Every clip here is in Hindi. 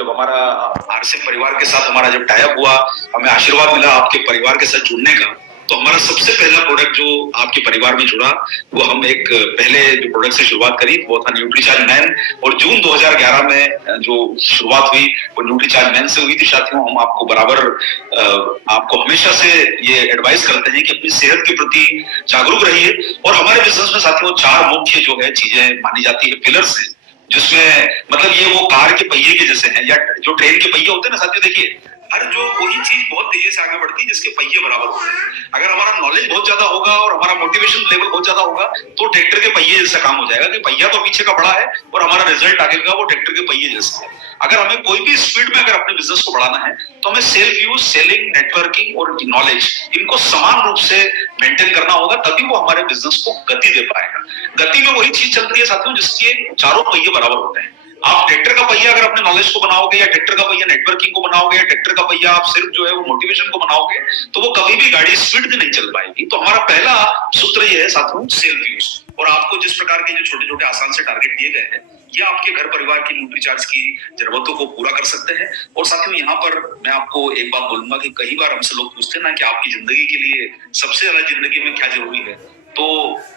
जब हमारा आरसीएम परिवार के साथ हमारा जब टाई अप हुआ, हमें आशीर्वाद मिला आपके परिवार के साथ जुड़ने का, तो हमारा सबसे पहला प्रोडक्ट जो आपके परिवार में जुड़ा, वो हम एक पहले जो प्रोडक्ट से शुरुआत करी वो था न्यूट्रीचार्ज मैन। और जून 2011 में जो शुरुआत हुई वो न्यूट्रीचार्ज मैन से हुई थी। साथियों, हम आपको बराबर आपको हमेशा से ये एडवाइस करते हैं कि अपनी सेहत के प्रति जागरूक रहिए। और हमारे बिजनेस में साथियों 4 मुख्य जो है चीजें मानी जाती है, पिलर्स हैं, जिसमें मतलब ये वो कार के पहिए के जैसे हैं, या जो ट्रेन के पहिए होते हैं ना साथियों, देखिए हर जो वही चीज बहुत तेजी से आगे बढ़ती है जिसके पहिए बराबर होते हैं। अगर हमारा नॉलेज बहुत ज्यादा होगा और हमारा मोटिवेशन लेवल बहुत ज्यादा होगा तो ट्रैक्टर के पहिए जैसा काम हो जाएगा, कि पहिया तो पीछे का बड़ा है और हमारा रिजल्ट आगे का वो ट्रैक्टर के पहिए जैसा है। अगर हमें कोई भी स्पीड में अगर अपने बिजनेस को बढ़ाना है तो हमें सेल्फ यूज, सेलिंग, नेटवर्किंग और नॉलेज, इनको समान रूप से मेंटेन करना होगा, तभी वो हमारे बिजनेस को गति दे पाएगा। गति में वही चीज चलती है साथियों जिसके चारों पहिए बराबर होते हैं। आप ट्रैक्टर का पहिया अगर अपने नॉलेज को बनाओगे, या ट्रैक्टर का पहिया नेटवर्किंग को बनाओगे, या ट्रैक्टर का पहिया आप सिर्फ जो है वो मोटिवेशन को बनाओगे, तो वो कभी भी गाड़ी स्पीड में नहीं चल पाएगी। तो हमारा पहला सूत्र ये है साथियों, सेल्फ यूज। और आपको जिस प्रकार के जो छोटे छोटे आसान से टारगेट दिए गए हैं, ये आपके घर परिवार की न्यूट्रीचार्ज की जरूरतों को पूरा कर सकते हैं। और साथियों, यहाँ पर मैं आपको एक बात बोलूंगा कि कई बार हमसे लोग पूछते हैं ना कि आपकी जिंदगी के लिए सबसे ज्यादा जिंदगी में क्या जरूरी है, तो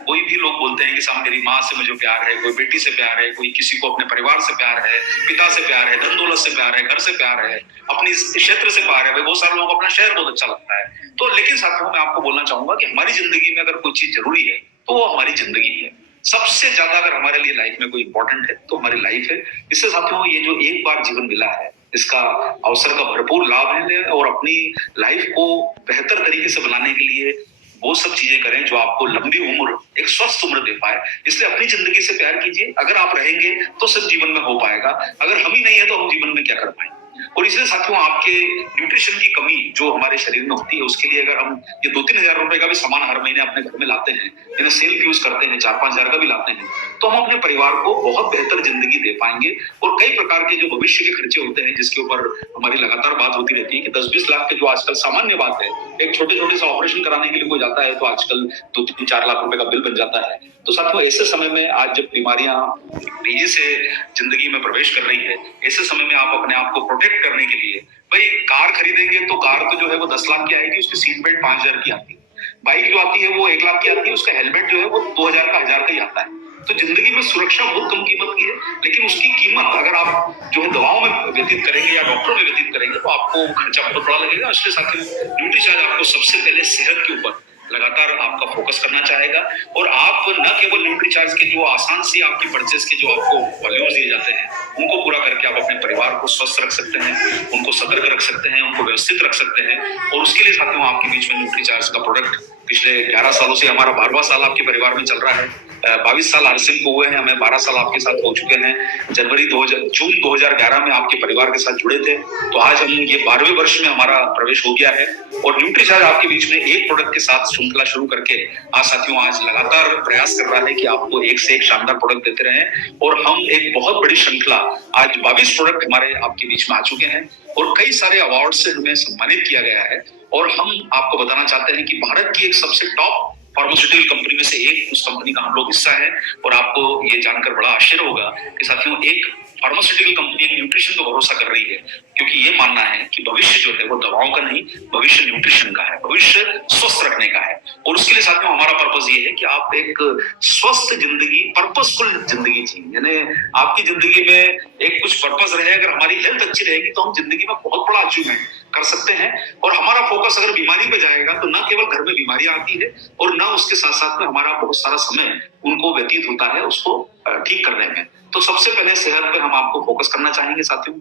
कोई भी लोग बोलते हैं कि साहब मेरी माँ से मुझे प्यार है, कोई बेटी से प्यार है, कोई किसी को अपने परिवार से प्यार है, पिता से प्यार है, धन दौलत से प्यार है, घर से प्यार है, अपने क्षेत्र से प्यार है। बहुत सारे लोगों को अपना शहर बहुत अच्छा लगता है। तो लेकिन साथियों, मैं आपको बोलना चाहूंगा कि हमारी जिंदगी में अगर कोई चीज जरूरी है तो वो हमारी जिंदगी है। सबसे ज्यादा अगर हमारे लिए लाइफ में कोई इंपॉर्टेंट है तो हमारी लाइफ है। इससे साथियों, ये जो एक बार जीवन मिला है, इसका अवसर का भरपूर लाभ है और अपनी लाइफ को बेहतर तरीके से बनाने के लिए वो सब चीजें करें जो आपको लंबी उम्र, एक स्वस्थ उम्र दे पाए। इसलिए अपनी जिंदगी से प्यार कीजिए। अगर आप रहेंगे तो सब जीवन में हो पाएगा, अगर हम ही नहीं है तो हम जीवन में क्या कर पाएंगे। और इसलिए साथियों, आपके न्यूट्रिशन की कमी जो हमारे शरीर में होती है, उसके लिए अगर हम ये 2-3 हजार रुपए का भी सामान हर महीने अपने घर में लाते हैं, इन्हें सेल्फ यूज करते हैं, 4-5 हजार का भी लाते हैं, तो हम अपने परिवार को बहुत बेहतर जिंदगी दे पाएंगे। और कई प्रकार के जो भविष्य के खर्चे होते हैं जिसके ऊपर हमारी लगातार बात होती रहती है कि 10-20 लाख के जो आजकल सामान्य बात है, एक छोटे छोटे से ऑपरेशन कराने के लिए कोई जाता है तो आजकल 2-3-4 लाख रुपए का बिल बन जाता है। तो साथियों, ऐसे समय में आज जब बीमारियां तेजी से जिंदगी में प्रवेश कर रही है, ऐसे समय में आप अपने आप को प्रोटेक्ट करने के लिए, भाई कार खरीदेंगे तो कार तो जो है वो 10 लाख की आएगी, उसकी सीट बेल्ट 5,000 की आती है। बाइक जो आती है वो 1 लाख की आती है, उसका हेलमेट जो है वो 2,000 का, 1,000 का ही आता है। तो जिंदगी में सुरक्षा बहुत कम कीमत की है, लेकिन उसकी कीमत अगर आप जो है दवाओं में व्यतीत करेंगे या डॉक्टरों में व्यतीत करेंगे तो आपको खर्चा बहुत बड़ा लगेगा। इसलिए साथियों, न्यूट्रीचार्ज आपको सबसे पहले सेहत के ऊपर लगातार आपका फोकस करना चाहेगा। और आप न केवल न्यूट्रीचार्ज के जो आसान सी आपकी परचेस के जो आपको वॉल्यूम्स दिए जाते हैं, उनको पूरा करके आप अपने परिवार को स्वस्थ रख सकते हैं, उनको सतर्क रख सकते हैं, उनको व्यवस्थित रख सकते हैं। और उसके लिए साथियों, आपके बीच में न्यूट्रीचार्ज का प्रोडक्ट पिछले 11 सालों से, हमारा 12वां साल आपके परिवार में चल रहा है। 22 साल आरसीएम को हुए हैं, हमें 12 साल आपके साथ हो चुके हैं। जून 2011 में आपके परिवार के साथ जुड़े थे, तो आज हम ये 12वें वर्ष में हमारा प्रवेश हो गया है। और न्यूट्रीचार्ज आपके बीच में एक प्रोडक्ट के साथ श्रृंखला शुरू करके आज साथियों, आज लगातार प्रयास कर रहा है कि आपको एक से एक शानदार प्रोडक्ट देते रहें। और हम एक बहुत बड़ी श्रृंखला, आज 22 प्रोडक्ट हमारे आपके बीच में आ चुके हैं और कई सारे अवार्ड से हमें सम्मानित किया गया है। और हम आपको बताना चाहते हैं कि भारत की एक सबसे टॉप फार्मास्यूटिकल कंपनी में से एक उस कंपनी का हम लोग हिस्सा है। और आपको ये जानकर बड़ा आश्चर्य होगा कि साथियों, एक फार्मास्यूटिकल कंपनी न्यूट्रिशन को भरोसा कर रही है, क्योंकि ये मानना है कि भविष्य जो है वो दवाओं का नहीं, भविष्य न्यूट्रिशन का है, भविष्य स्वस्थ रखने का है। और उसके लिए साथियों, हमारा पर्पस ये है कि आप एक स्वस्थ जिंदगी, पर्पसफुल जिंदगी जिए। यानी आपकी जिंदगी में एक कुछ पर्पस रहे। अगर हमारी हेल्थ अच्छी रहेगी तो हम जिंदगी में बहुत बड़ा अचीवमेंट कर सकते हैं। और हमारा फोकस अगर बीमारी पे जाएगा तो न केवल घर में बीमारियां आती है, और न उसके साथ साथ में हमारा बहुत सारा समय उनको व्यतीत होता है उसको ठीक करने में। तो सबसे पहले सेहत पे हम आपको फोकस करना चाहेंगे साथियों।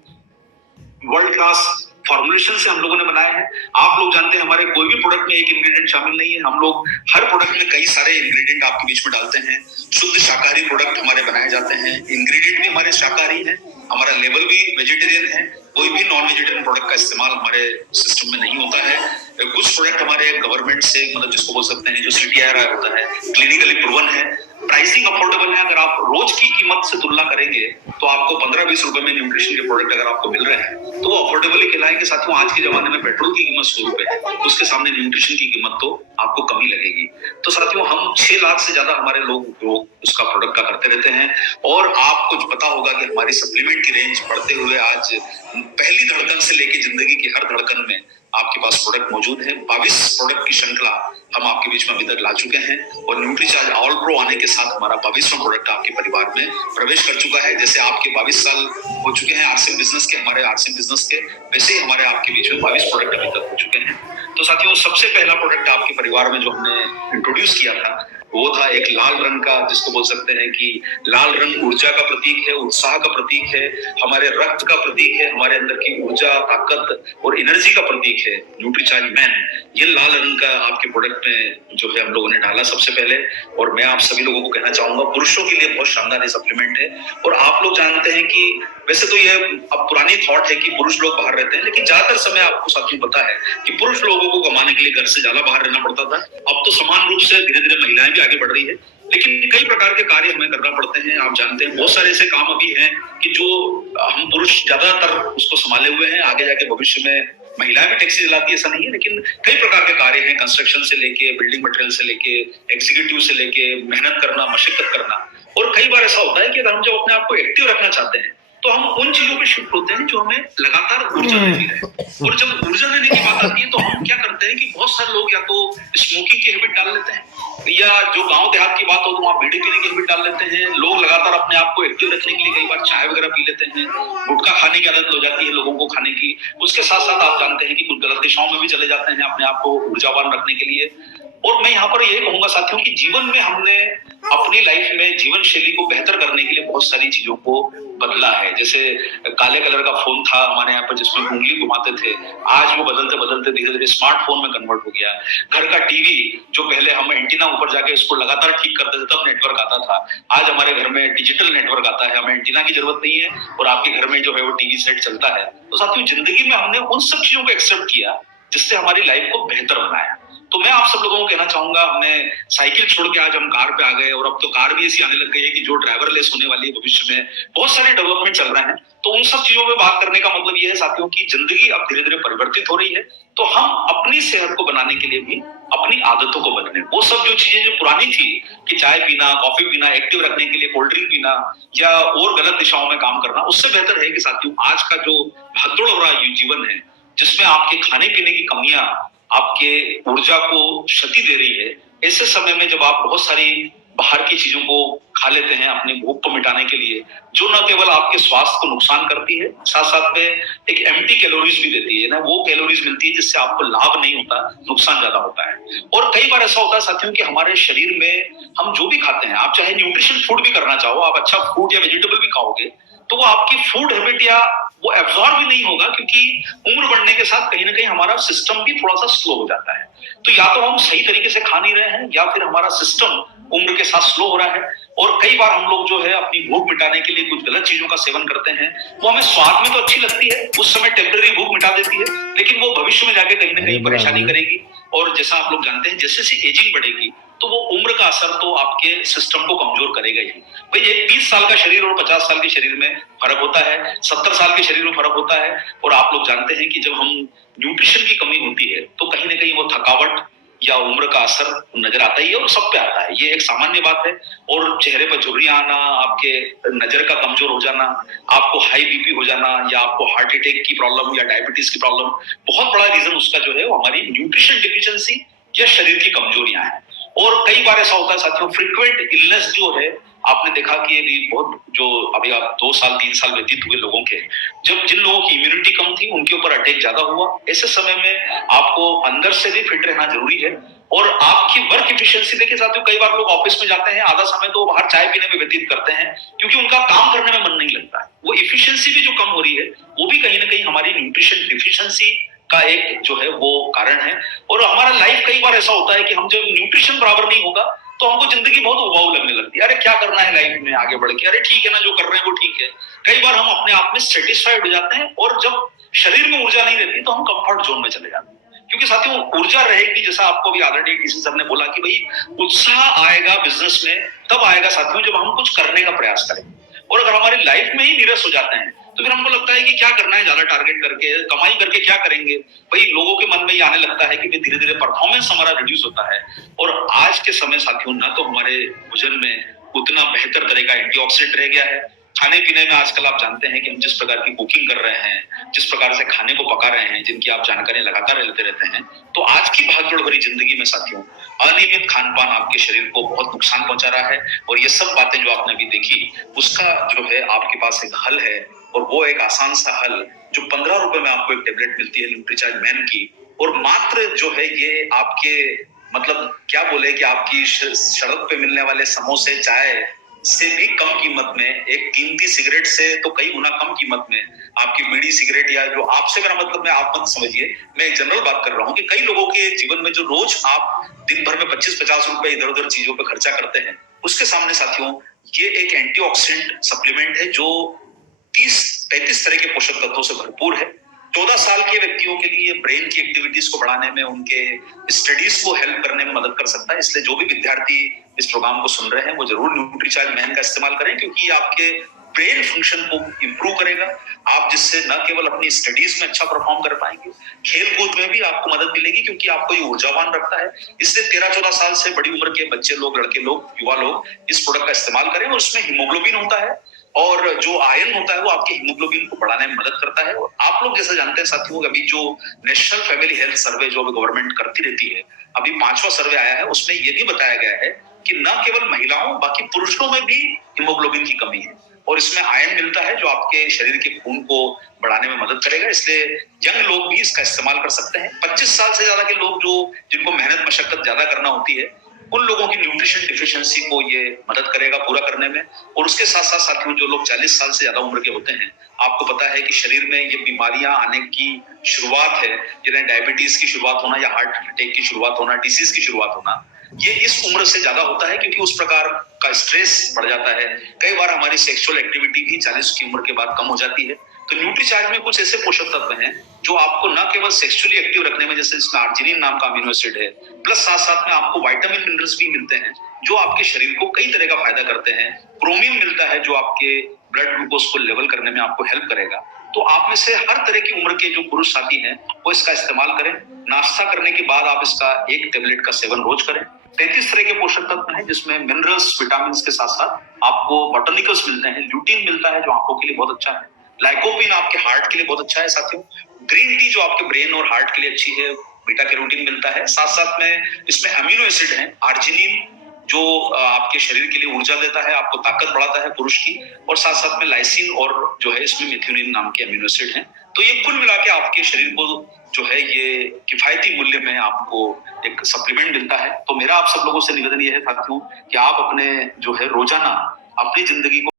वर्ल्ड क्लास फॉर्मुलेशन से हम लोगों ने बनाए हैं। आप लोग जानते हैं हमारे कोई भी प्रोडक्ट में एक इंग्रेडिएंट शामिल नहीं है, हम लोग हर प्रोडक्ट में कई सारे इंग्रेडिएंट आपके बीच में डालते हैं। शुद्ध शाकाहारी प्रोडक्ट हमारे बनाए जाते हैं, इंग्रेडिएंट भी हमारे शाकाहारी हैं, हमारा लेबल भी वेजिटेरियन है, कोई भी नॉन वेजिटेरियन प्रोडक्ट का इस्तेमाल हमारे सिस्टम में नहीं होता है। कुछ प्रोडक्ट हमारे गवर्नमेंट से, मतलब जिसको बोल सकते हैं जो CTI होता है, क्लिनिकली प्रूवन है। प्राइसिंग अफोर्डेबल है। अगर आप रोज की कीमत से तुलना करेंगे तो आपको 15-20 रुपए में न्यूट्रिशन के प्रोडक्ट अगर आपको मिल रहे हैं तो वो अफोर्डेबल ही कहलाएंगे। साथियों, आज के जमाने में पेट्रोल की कीमत 100 रुपए है, उसके सामने न्यूट्रिशन की कीमत तो आपको कम ही लगेगी। तो साथियों, हम 6 लाख से ज्यादा हमारे लोग उसका प्रोडक्ट का करते रहते हैं। और आपको पता होगा कि हमारी सप्लीमेंट की रेंज बढ़ते हुए आज पहली धड़कन से लेके जिंदगी की हर धड़कन में आपके पास प्रोडक्ट मौजूद है। 22 प्रोडक्ट की श्रृंखला हम आपके बीच में अभी तक ला चुके हैं और न्यूट्रीचार्ज ऑल प्रो आने के साथ हमारा 22वां प्रोडक्ट आपके परिवार में प्रवेश कर चुका है। जैसे आपके 22 साल हो चुके हैं आरसीएम बिजनेस के, हमारे आरसीएम बिजनेस के, वैसे ही हमारे आपके बीच में 22 प्रोडक्ट अभी तक हो चुके हैं। तो साथियों, सबसे पहला प्रोडक्ट आपके परिवार में जो हमने इंट्रोड्यूस किया था वो था एक लाल रंग का, जिसको बोल सकते हैं कि लाल रंग ऊर्जा का प्रतीक है, उत्साह का प्रतीक है, हमारे रक्त का प्रतीक है, हमारे अंदर की ऊर्जा, ताकत और एनर्जी का प्रतीक है। न्यूट्रीचार्ज मैन, ये लाल रंग का आपके प्रोडक्ट में जो है हम लोगों ने डाला सबसे पहले। और मैं आप सभी लोगों को कहना चाहूंगा, पुरुषों के लिए बहुत शानदार सप्लीमेंट है। और आप लोग जानते हैं कि वैसे तो ये अब पुरानी थॉट है कि पुरुष लोग बाहर रहते हैं, लेकिन ज्यादातर समय आपको साथियों पता है कि पुरुष लोगों को कमाने के लिए घर से ज्यादा बाहर रहना पड़ता था। अब तो समान रूप से धीरे धीरे महिलाएं भी आगे बढ़ रही है, लेकिन कई प्रकार के कार्य हमें करना पड़ते हैं। आप जानते हैं बहुत सारे ऐसे काम अभी हैं कि जो हम पुरुष ज्यादातर उसको संभाले हुए हैं। आगे जाके भविष्य में महिलाएं भी टैक्सी चलाती है ऐसा नहीं है, लेकिन कई प्रकार के कार्य हैं, कंस्ट्रक्शन से लेके बिल्डिंग मटेरियल से लेके एग्जीक्यूटिव से लेके मेहनत करना, मशक्कत करना। और कई बार ऐसा होता है कि अगर हम जब अपने आप को एक्टिव रखना चाहते हैं तो हम उन चीजों पे शिफ्ट होते हैं जो हमें लगातार ऊर्जा देती है। और जब ऊर्जा देने की बात आती है तो हम क्या करते हैं कि बहुत सारे लोग या तो स्मोकिंग की हैबिट डाल लेते हैं, या जो गांव देहात की बात हो तो वहां बीड़ी पीने की हैबिट डाल लेते हैं। लोग लगातार अपने आप को एक्टिव रखने के लिए कई बार चाय वगैरह पी लेते हैं, गुटखा खाने की आदत हो जाती है लोगों को खाने की। उसके साथ साथ आप जानते हैं कि कुछ गलत दिशाओं में भी चले जाते हैं अपने आप को ऊर्जावान रखने के लिए। और मैं यहाँ पर यही कहूंगा साथियों कि जीवन में हमने अपनी लाइफ में जीवन शैली को बेहतर करने के लिए बहुत सारी चीजों को बदला है। जैसे काले कलर का फोन था हमारे यहाँ पर जिसमें उंगली घुमाते थे, आज वो बदलते बदलते धीरे धीरे स्मार्टफोन में कन्वर्ट हो गया। घर का टीवी जो पहले हम एंटीना ऊपर जाके उसको लगातार ठीक करते थे तब नेटवर्क आता था, आज हमारे घर में डिजिटल नेटवर्क आता है, हमें एंटीना की जरूरत नहीं है और आपके घर में जो है वो टीवी सेट चलता है। तो साथियों, जिंदगी में हमने उन सब चीजों को एक्सेप्ट किया जिससे हमारी लाइफ को बेहतर बनाया। तो मैं आप सब लोगों को कहना चाहूंगा, हमने साइकिल छोड़ के आज हम कार पे आ गए और अब तो कार भी ऐसी आने लग गई है कि जो ड्राइवरलेस होने वाली है भविष्य में। बहुत सारे डेवलपमेंट चल रहे हैं। तो उन सब चीजों पे बात करने का मतलब ये है साथियों की जिंदगी अब धीरे धीरे परिवर्तित हो रही है। तो हम अपनी सेहत को बनाने के लिए भी अपनी आदतों को बदलें। वो सब जो चीजें जो पुरानी थी कि चाय पीना, कॉफी पीना, एक्टिव रखने के लिए कोल्ड ड्रिंक पीना या और गलत दिशाओं में काम करना, उससे बेहतर है कि साथियों आज का जो भागदौड़ हो रहा जीवन है जिसमें आपके खाने पीने की कमियां आपके ऊर्जा को क्षति दे रही है, ऐसे समय में जब आप बहुत सारी बाहर की चीजों को खा लेते हैं अपनी भूख को मिटाने के लिए, जो न केवल आपके स्वास्थ्य को नुकसान करती है, साथ साथ में एक एम्प्टी कैलोरीज भी देती है ना, वो कैलोरीज मिलती है जिससे आपको लाभ नहीं होता, नुकसान ज्यादा होता है। और कई बार ऐसा होता है साथियों कि हमारे शरीर में हम जो भी खाते हैं, आप चाहे न्यूट्रिशन फूड भी करना चाहो, आप अच्छा फ्रूट या वेजिटेबल भी खाओगे तो वो आपकी फूड हैबिट या वो एब्जॉर्ब भी नहीं होगा, क्योंकि उम्र बढ़ने के साथ कहीं ना कहीं हमारा सिस्टम भी थोड़ा सा स्लो हो जाता है। तो या तो हम सही तरीके से खा नहीं रहे हैं या फिर हमारा सिस्टम उम्र के साथ स्लो हो रहा है। और कई बार हम लोग जो है अपनी भूख मिटाने के लिए कुछ गलत चीजों का सेवन करते हैं। वो हमें स्वाद में तो अच्छी लगती है, उस समय टेम्पररी भूख मिटा देती है, लेकिन वो भविष्य में जाके कहीं ना कहीं परेशानी करेगी। और जैसा आप लोग जानते हैं जैसे जैसे एजिंग बढ़ेगी तो वो उम्र का असर तो आपके सिस्टम को कमजोर करेगा ही। भाई एक 20 साल का शरीर और 50 साल के शरीर में फर्क होता है, 70 साल के शरीर में फर्क होता है। और आप लोग जानते हैं कि जब हम न्यूट्रिशन की कमी होती है तो कहीं ना कहीं वो थकावट या उम्र का असर नजर आता ही है और सब पे आता है, ये एक सामान्य बात है। और चेहरे पर झुर्रियां आना, आपके नजर का कमजोर हो जाना, आपको हाई बीपी हो जाना या आपको हार्ट अटैक की प्रॉब्लम या डायबिटीज की प्रॉब्लम, बहुत बड़ा रीजन उसका जो है वो हमारी न्यूट्रिशन डिफिशिएंसी या शरीर की कमजोरियां हैं। और कई बार ऐसा होता है साथियों, फ्रीक्वेंट इलनेस जो है आपने देखा कि अभी बहुत जो अभी आप 2 साल 3 साल व्यतीत हुए लोगों के, जब जिन लोगों की इम्यूनिटी कम थी उनके ऊपर अटैक ज्यादा हुआ। ऐसे समय में आपको अंदर से भी फिट रहना जरूरी है। और आपकी वर्क इफिशियंसी देखिए साथियों, कई बार लोग ऑफिस में जाते हैं, आधा समय तो बाहर चाय पीने में व्यतीत करते हैं क्योंकि उनका काम करने में मन नहीं लगता है। वो इफिशियंसी भी जो कम हो रही है वो भी कहीं ना कहीं हमारी न्यूट्रिशन डिफिशियंसी का एक जो है वो कारण है। और हमारा लाइफ कई बार ऐसा होता है कि हम जब न्यूट्रिशन बराबर नहीं होगा तो हमको जिंदगी बहुत उबाऊ लगने लगती है। अरे क्या करना है लाइफ में आगे बढ़ के, अरे ठीक है ना जो कर रहे हैं वो ठीक है। कई बार हम अपने आप में सेटिस्फाइड हो जाते हैं और जब शरीर में ऊर्जा नहीं रहती तो हम कंफर्ट जोन में चले जाते हैं। क्योंकि साथियों ऊर्जा रहेगी, जैसा आपको भी ऑलरेडी डीसी सर ने बोला कि भाई उत्साह आएगा बिजनेस में तब आएगा साथियों जब हम कुछ करने का प्रयास करें। और अगर हमारी लाइफ में ही नीरस हो जाते हैं तो फिर हमको लगता है कि क्या करना है, ज्यादा टारगेट करके कमाई करके क्या करेंगे। भाई लोगों के मन में ये आने लगता है कि धीरे धीरे परफॉर्मेंस हमारा रिड्यूस होता है। और आज के समय साथियों ना तो हमारे भोजन में उतना बेहतर तरह का एंटीऑक्सीडेंट रह गया है। खाने पीने में आजकल आप जानते हैं कि हम जिस प्रकार की कुकिंग कर रहे हैं, जिस प्रकार से खाने को पका रहे हैं, जिनकी आप जानकारी लगातार लेते रहते हैं, तो आज की भागदौड़ भरी जिंदगी में साथियों अनियमित खान पान आपके शरीर को बहुत नुकसान पहुंचा रहा है। और ये सब बातें जो आपने अभी देखी उसका जो है आपके पास एक हल है। और वो एक आसान सा हल जो 15 रुपए में आपको एक टेबलेट मिलती है न्यूट्रीचार्ज मैन की। और मात्र जो है ये आपके मतलब क्या बोले कि आपकी सड़क पे मिलने वाले समोसे चाय से भी कम कीमत में, एक कीमती सिगरेट से तो कई गुना कम कीमत में आपकी बीड़ी सिगरेट, या जो आपसे मेरा मतलब, मैं आप मत समझिए, मैं एक जनरल बात कर रहा हूँ कि कई लोगों के जीवन में जो रोज आप दिन भर में 25-50 रुपए इधर उधर चीजों पे खर्चा करते हैं, उसके सामने साथियों ये एक एंटीऑक्सीडेंट सप्लीमेंट है जो 30-35 तरह के पोषक तत्वों से भरपूर है। 14 साल के व्यक्तियों के लिए ब्रेन की एक्टिविटीज को बढ़ाने में, उनके स्टडीज को हेल्प करने में मदद कर सकता है। इसलिए जो भी विद्यार्थी इस प्रोग्राम को सुन रहे हैं वो जरूर न्यूट्रीचार्ज मैन का इस्तेमाल करें, क्योंकि ये आपके ब्रेन फंक्शन को इंप्रूव करेगा। आप जिससे न केवल अपनी स्टडीज में अच्छा परफॉर्म कर पाएंगे, खेल कूद में भी आपको मदद मिलेगी, क्योंकि आपको ये ऊर्जावान रखता है। इसलिए 13-14 साल से बड़ी उम्र के बच्चे लोग, लड़के लोग, युवा लोग इस प्रोडक्ट का इस्तेमाल करें। और उसमें हीमोग्लोबिन होता है और जो आयरन होता है वो आपके हीमोग्लोबिन को बढ़ाने में मदद करता है। और आप लोग जैसे जानते हैं साथियों, अभी जो नेशनल फैमिली हेल्थ सर्वे जो अभी गवर्नमेंट करती रहती है, अभी 5वां सर्वे आया है, उसमें ये भी बताया गया है कि न केवल महिलाओं बाकी पुरुषों में भी हीमोग्लोबिन की कमी है। और इसमें आयरन मिलता है जो आपके शरीर के खून को बढ़ाने में मदद करेगा। इसलिए यंग लोग भी इसका इस्तेमाल कर सकते हैं। 25 साल से ज्यादा के लोग जो जिनको मेहनत मशक्कत ज्यादा करना होती है, उन लोगों की न्यूट्रिशन डिफिशियंसी को ये मदद करेगा पूरा करने में। और उसके साथ साथ साथियों जो लोग 40 साल से ज्यादा उम्र के होते हैं, आपको पता है कि शरीर में ये बीमारियां आने की शुरुआत है, जिन्हें डायबिटीज की शुरुआत होना या हार्ट अटैक की शुरुआत होना, डिसीज की शुरुआत होना, ये इस उम्र से ज्यादा होता है, क्योंकि उस प्रकार का स्ट्रेस बढ़ जाता है। कई बार हमारी सेक्सुअल एक्टिविटी भी 40 की उम्र के बाद कम हो जाती है। तो न्यूट्रीचार्ज में कुछ ऐसे पोषक तत्व हैं जो आपको न केवल सेक्सुअली एक्टिव रखने में, जैसे इसमें आर्जिनिन नाम का अमीनो एसिड है, प्लस साथ साथ में आपको विटामिन मिनरल्स भी मिलते हैं जो आपके शरीर को कई तरह का फायदा करते हैं। क्रोमियम मिलता है जो आपके ब्लड ग्लूकोज को लेवल करने में आपको हेल्प करेगा। तो आप में से हर तरह की उम्र के जो पुरुष साथी हैं वो इसका इस्तेमाल करें। नाश्ता करने के बाद आप इसका एक टेबलेट का सेवन रोज करें। 33 तरह के पोषक तत्व हैं जिसमें मिनरल्स, विटामिन के साथ साथ आपको बॉटनिकल्स मिलते हैं, ल्यूटीन मिलता है जो आंखों के लिए बहुत अच्छा है, लाइकोपिन आपके हार्ट के लिए बहुत अच्छा है साथियों, ग्रीन टी जो आपके ब्रेन और हार्ट के लिए अच्छी है, बीटा कैरोटीन मिलता है। साथ साथ में इसमें अमीनो एसिड है, आर्जिनिन जो आपके शरीर के लिए ऊर्जा देता है, आपको ताकत बढ़ाता है पुरुष की, और साथ साथ में लाइसिन और जो है इसमें मेथियोनिन नाम के अमीनो एसिड हैं। तो ये कुल मिला के आपके शरीर को जो है ये किफायती मूल्य में आपको एक सप्लीमेंट मिलता है। तो मेरा आप सब लोगों से निवेदन ये है साथियों कि आप अपने जो है रोजाना अपनी जिंदगी को